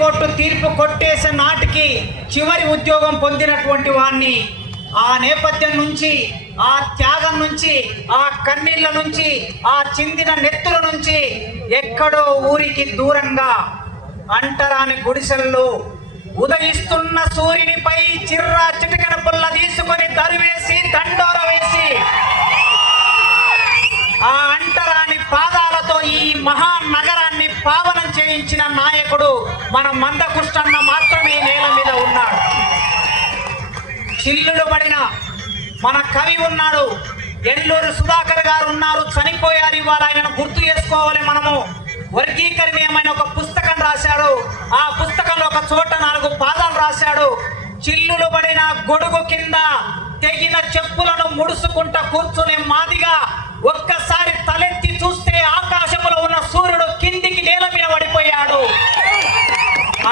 Court తీర్పు కొట్టేసే నాటికి చివరి ఉద్యోగం పొందినటువంటి వాడిని ఆ నేపథ్యం నుంచి, ఆ త్యాగం నుంచి, ఆ కన్నీళ్ళ నుంచి, ఆ చిందిన నెత్తుల నుంచి ఎక్కడో ఊరికి దూరంగా అంటరాని గుడిసెల్లో ఉదయిస్తున్న సూర్యునిపై చిర్రా చిటికన పుల్ల తీసుకొని దరివేసి దండోర వేసి ఆ అంటరాని పాదాలతో ఈ మహానగరాన్ని పావనం చేయించిన నాయకుడు మన మందకృష్ణన్న మాత్రమే నేల మీద ఉన్నాడు. చిల్లులు పడిన మన కవి ఉన్నాడు, ఎల్లూరు సుధాకర్ గారు ఉన్నారు, చనిపోయారు. ఇవాళ ఆయనను గుర్తు చేసుకోవాలి మనము. వర్గీకరణీయమైన ఒక పుస్తకం రాశాడు. ఆ పుస్తకంలో ఒక చోట 4 పాదాలు రాశాడు. చిల్లులు పడిన గొడుగు కింద తెగిన చెప్పులను ముడుసుకుంటా కూర్చునే మాదిగా ఒక్కసారి తలెత్తి చూస్తే ఆకాశంలో ఉన్న సూర్యుడు కిందికి నేల మీద పడిపోయాడు.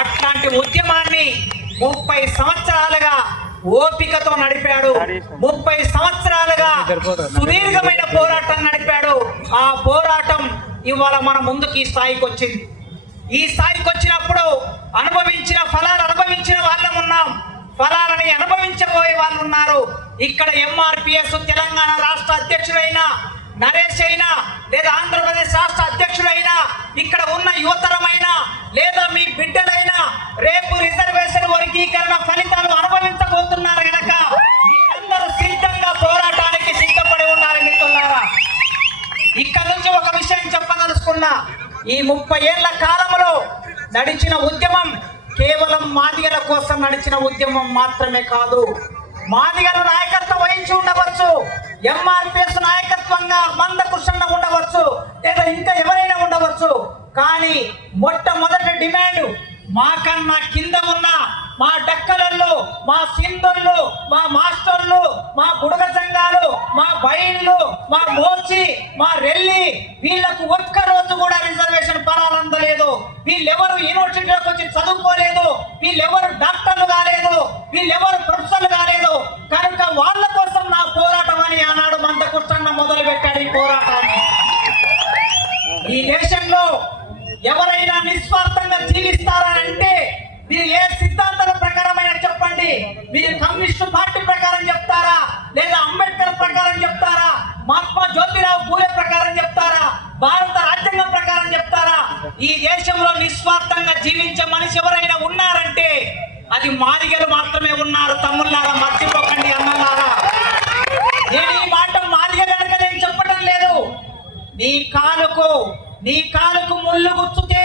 అట్లాంటి ఉద్యమాన్ని 30 సంవత్సరాలుగా ఓపికతో నడిపాడు. 30 సంవత్సరాలుగా సుదీర్ఘమైన పోరాటం నడిపాడు. ఆ పోరాటం ఇవాళ మన ముందుకు ఈ స్థాయికి వచ్చింది. ఈ స్థాయికి వచ్చినప్పుడు అనుభవించిన ఫలాలు అనుభవించిన వాళ్ళం ఉన్నాం, ఫలాలని అనుభవించబోయే వాళ్ళు ఉన్నారు. ఇక్కడ ఎంఆర్పిఎస్ తెలంగాణ రాష్ట్ర అధ్యక్షుడైనా నరేష్ అయినా, లేదా ఆంధ్రప్రదేశ్ రాష్ట్ర అధ్యక్షుడైనా, ఇక్కడ ఉన్న యువతరమైనా, లేదా మీ బిడ్డలైనా రేపు రిజర్వేషన్ వర్గీకరణ ఫలితాలు అనుభవించబోతున్నారు కనుక మీరందరూ సిద్ధంగా పోరాటానికి సిద్ధపడి ఉండాలి మిత్రులారా. ఇక్కడ నుంచి ఒక విషయం చెప్పదలుచుకున్నా. ఈ 30 ఏళ్ల కాలంలో నడిచిన ఉద్యమం కేవలం మాదిగల కోసం నడిచిన ఉద్యమం మాత్రమే కాదు. మాదిగల నాయకత్వం వహించి ఉండవచ్చు, ఎంఆర్పిఎస్ నాయకత్వంగా మందకృష్ణ ఉండవచ్చు, లేదా ఇంకా ఎవరైనా ఉండవచ్చు. కానీ మొట్టమొదటి డిమాండ్ మాకన్నా కింద ఉన్న మా డక్కలల్లో, మా సింధుల్లో, మా మాస్టర్లు, మా బుడగ సంఘాలు, మా బైన్లు, మా మోచి, మా రెల్లి, వీళ్లకు ఒక్క రోజు కూడా రిజర్వేషన్ ఫలాలు అందలేదు. వీళ్ళెవరు యూనివర్సిటీలోకి వచ్చి చదువుకోలేదు, వీళ్ళెవరు డాక్టర్లు కాలేదు, వీళ్ళెవరు ప్రొఫెసర్లు కాలేదు. కనుక వాళ్ళ కోసం నా పోరాటం అని ఆనాడు మందకృష్ణ మొదలు పెట్టాడు ఈ పోరాటాన్ని. ఈ దేశంలో ఎవరైనా నిస్వార్థంగా జీవిస్తారనంటే మీరు ఏ సిద్ధాంతాల ప్రకారమైన చెప్పండి. మీరు కమ్యూనిస్టు పార్టీ ప్రకారం చెప్తారా, లేదా అంబేద్కర్ ప్రకారం చెప్తారా, మహాత్మా జ్యోతిరావు పూలే ప్రకారం చెప్తారా, భారత రాజ్యాంగం ప్రకారం చెప్తారా? ఈ దేశంలో నిస్వార్థంగా జీవించే మనిషి ఎవరైనా ఉన్నారంటే అది మాదిగలు మాత్రమే ఉన్నారు. తమ్ముళ్ళారా, మర్చిపోకండి. అన్నలారా, నేను ఈ మాట మాదిగ కనుక నేను చెప్పడం లేదు. నీ కాలుకు ముళ్ళు గుచ్చుతే,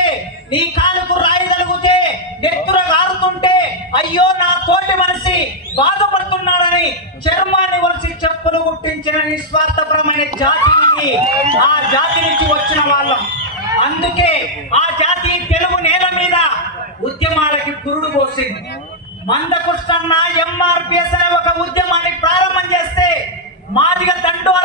నీ కాలుకు రాయి తలుగుతే, నెత్తుర గారుతుంటే అయ్యో నా తోటి మనిషి బాధపడుతున్నాడని చర్మాన్ని వలిసి చెప్పులు గుట్టించిన నిస్వార్థపరమైన జాతి ఇది. ఆ జాతి నుంచి వచ్చిన వాళ్ళం. అందుకే ఆ జాతి తెలుగు నేల మీద ఉద్యమాలకి పురుడు పోసింది. మందకృష్ణ ఎంఆర్పిఎస్ అనే ఒక ఉద్యమాన్ని ప్రారంభం చేస్తే మాదిగ దండోర